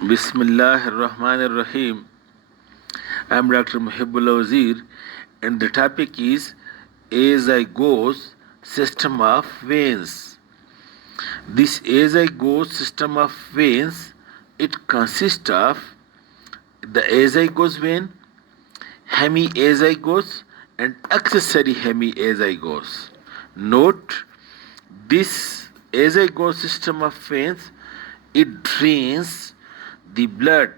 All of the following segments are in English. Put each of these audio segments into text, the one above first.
Bismillahirrahmanirrahim. I am Dr. Mohaibullah Wazir, and the topic is azygose system of veins. This azygose system of veins, it consists of the azygose vein, hemiazygose, and accessory hemiazygose. Note, this azygose system of veins, it drains the blood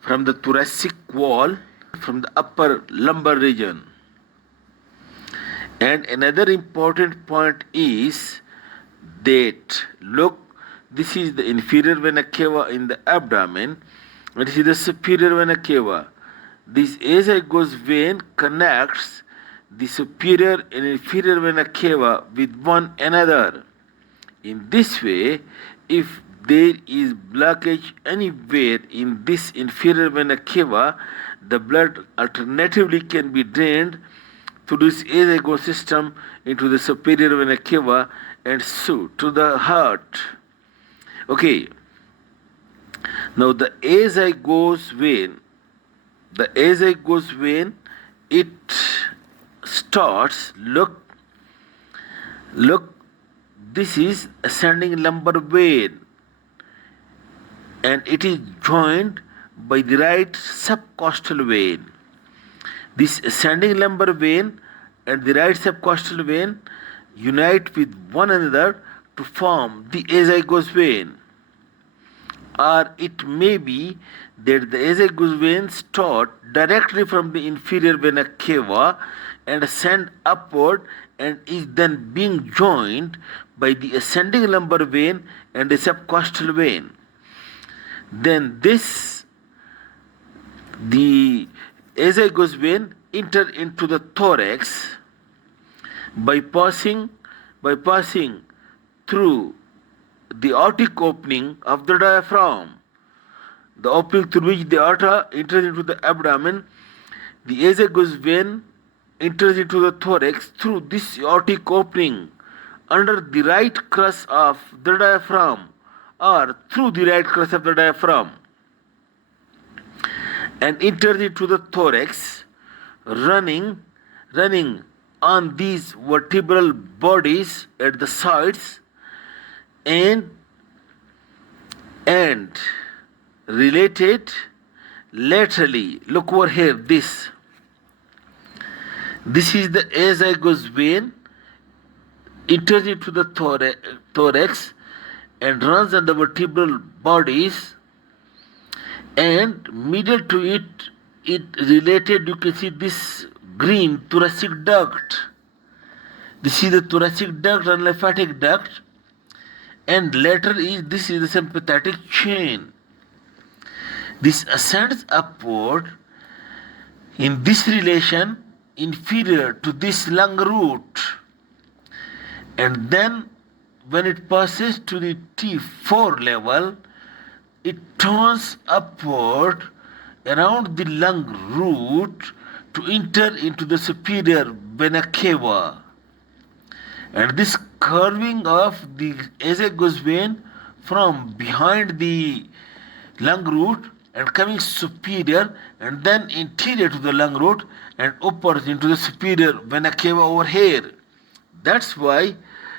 from the thoracic wall, from the upper lumbar region. And another important point is that, look, this is the inferior vena cava in the abdomen, and this is the superior vena cava. This azygose vein connects the superior and inferior vena cava with one another. In this way, if there is blockage anywhere in this inferior vena cava, the blood alternatively can be drained through this azygose system into the superior vena cava and so to the heart. Okay. Now the azygose vein, it starts, look, this is ascending lumbar vein, and it is joined by the right subcostal vein. This ascending lumbar vein and the right subcostal vein unite with one another to form the azygose vein. Or it may be that the azygose vein starts directly from the inferior vena cava and ascend upward and is then being joined by the ascending lumbar vein and the subcostal vein. Then the azygose vein enter into the thorax by passing through the aortic opening of the diaphragm. The opening through which the aorta enters into the abdomen, the azygose vein enters into the thorax through this aortic opening under the right crus of the diaphragm, or through the right crus of the diaphragm, and enters into the thorax, running on these vertebral bodies at the sides and related laterally. Look over here, this is the azygose vein, enters into the thorax and runs on the vertebral bodies, and middle to it related, you can see this green thoracic duct. This is the thoracic duct and lymphatic duct, and this is the sympathetic chain. This ascends upward in this relation inferior to this lung root, and then when it passes to the T4 level, it turns upward around the lung root to enter into the superior vena cava. And this curving of the azygose vein from behind the lung root and coming superior and then interior to the lung root and upwards into the superior vena cava over here. That's why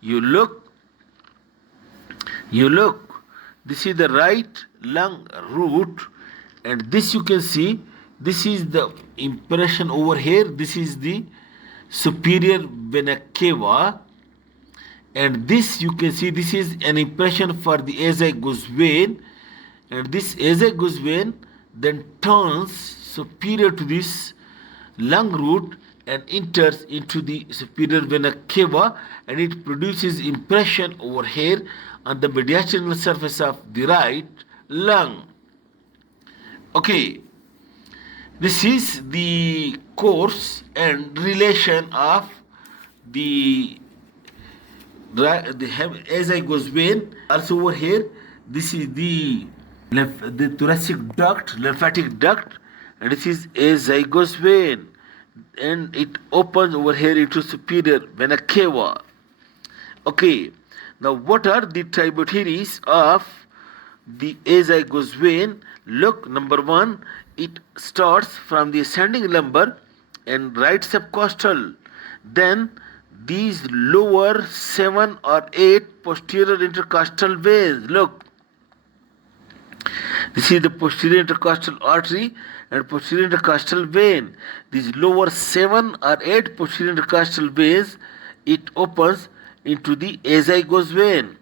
you look, this is the right lung root, and this you can see, this is the impression over here, this is the superior vena cava, and this you can see, this is an impression for the azygose vein, and this azygose vein then turns superior to this lung root and enters into the superior vena cava, and it produces impression over here on the mediastinal surface of the right lung. Okay, this is the course and relation of the azygose vein. Also over here, this is the thoracic duct, lymphatic duct, and this is azygose vein, and it opens over here into superior vena cava. Okay, now what are the tributaries of the azygose vein, look, number one, it starts from the ascending lumbar and right subcostal. Then these lower 7 or 8 posterior intercostal veins. Look, this is the posterior intercostal artery and posterior intercostal vein. These lower 7 or 8 posterior intercostal veins, it opens into the azygose vein.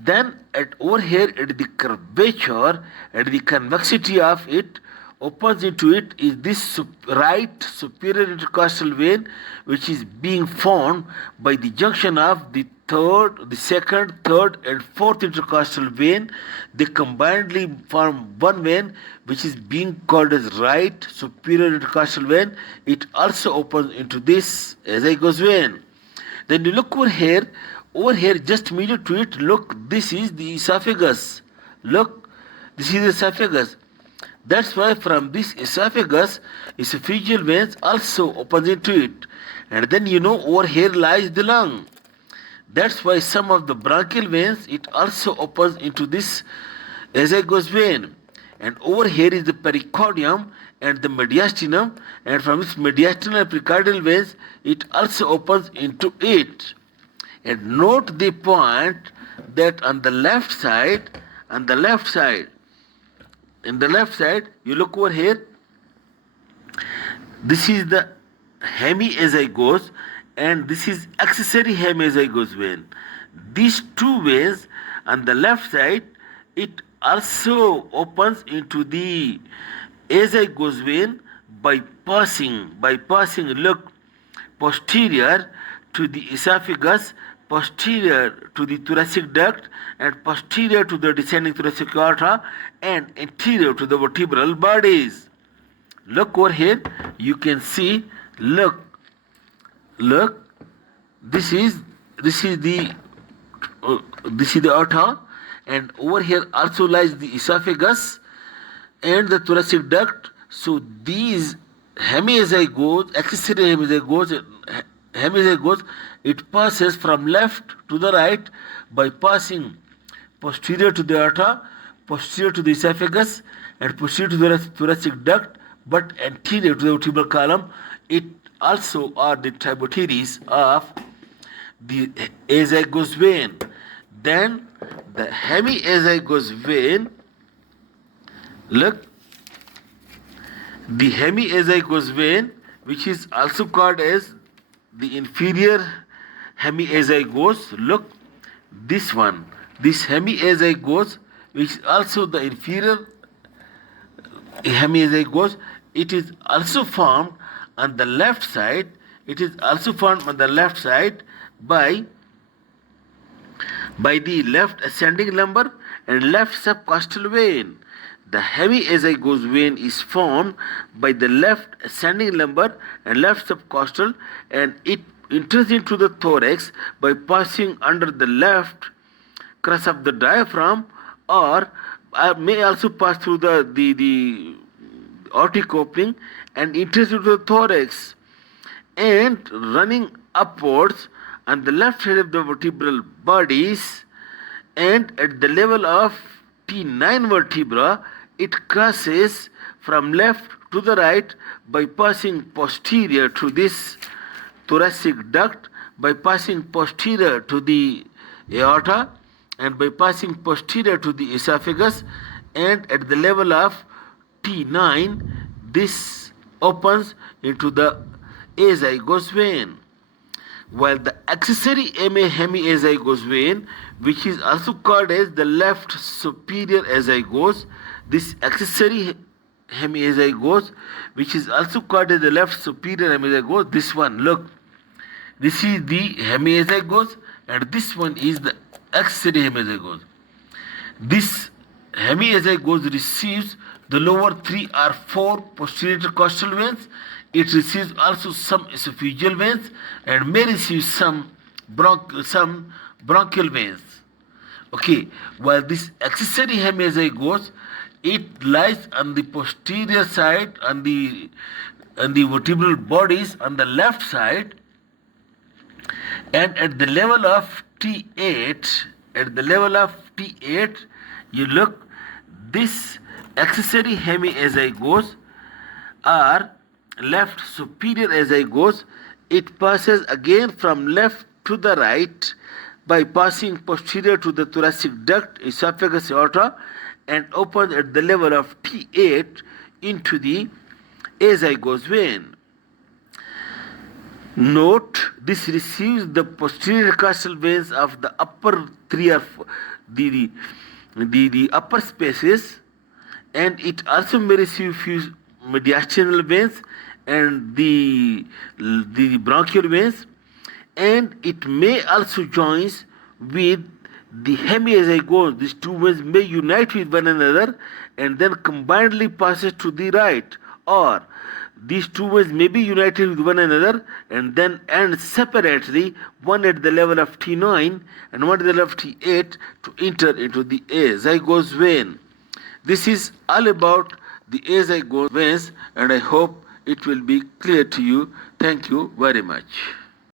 Then over here at the curvature, at the convexity of it, opens into it is this right superior intercostal vein, which is being formed by the junction of the second, third and fourth intercostal vein. They combinedly form one vein, which is being called as right superior intercostal vein. It also opens into this azygose vein. Then you look over here just immediate to it, look, this is the esophagus. Look, this is the esophagus. That's why from this esophagus, esophageal veins also opens into it. And then over here lies the lung. That's why some of the bronchial veins, it also opens into this azygose vein. And over here is the pericardium and the mediastinum, and from this mediastinal and pericardial veins, it also opens into it. And note the point that on the left side, you look over here, this is the hemiazygose and this is accessory hemiazygose vein. These two veins on the left side, it also opens into the azygose vein by passing, look, posterior to the esophagus, posterior to the thoracic duct and posterior to the descending thoracic aorta and anterior to the vertebral bodies. Look over here, you can see, look, this is the aorta, and over here also lies the esophagus and the thoracic duct. So these hemiazygose, accessory hemiazygose, it passes from left to the right by passing posterior to the aorta, posterior to the esophagus, and posterior to the thoracic duct, but anterior to the vertebral column. It also are the tributaries of the azygose vein. Then the hemiazygose vein, look, the hemiazygose vein, which is also called as the inferior hemiazygose, look, this one, this hemiazygose, which is also the inferior hemiazygose, it is also formed on the left side. By the left ascending lumbar and left subcostal vein. The hemiazygose vein is formed by the left ascending lumbar and left subcostal, and it enters into the thorax by passing under the left crus of the diaphragm, or may also pass through the aortic opening and enters into the thorax, and running upwards on the left side of the vertebral bodies, and at the level of T9 vertebra, it crosses from left to the right by passing posterior to this thoracic duct, by passing posterior to the aorta, and by passing posterior to the esophagus, and at the level of T9, this opens into the azygose vein. While the accessory hemiazygose vein, which is also called as the left superior azygose, this accessory hemiazygose, which is also called as the left superior hemiazygose, this one, look, this is the hemiazygose and this one is the accessory hemiazygose. This hemiazygose receives the lower 3 or 4 posterior intercostal veins. It receives also some esophageal veins and may receive some bronchial veins. Okay, while this accessory hemiazygose, it lies on the posterior side, on the vertebral bodies on the left side, and at the level of T8, You look, this accessory hemiazygose are left superior azygose. It passes again from left to the right by passing posterior to the thoracic duct, esophagus, aorta, and opens at the level of T8 into the azygose vein. Note, this receives the posterior intercostal veins of the upper three or the upper spaces, and it also may receive few mediastinal veins and the bronchial veins, and it may also join with the hemiazygose. These two veins may unite with one another and then combinedly passes to the right, or these two veins may be united with one another and then end separately, one at the level of T9 and one at the level of T8 to enter into the azygose vein. This is all about the azygose veins, and I hope it will be clear to you. Thank you very much.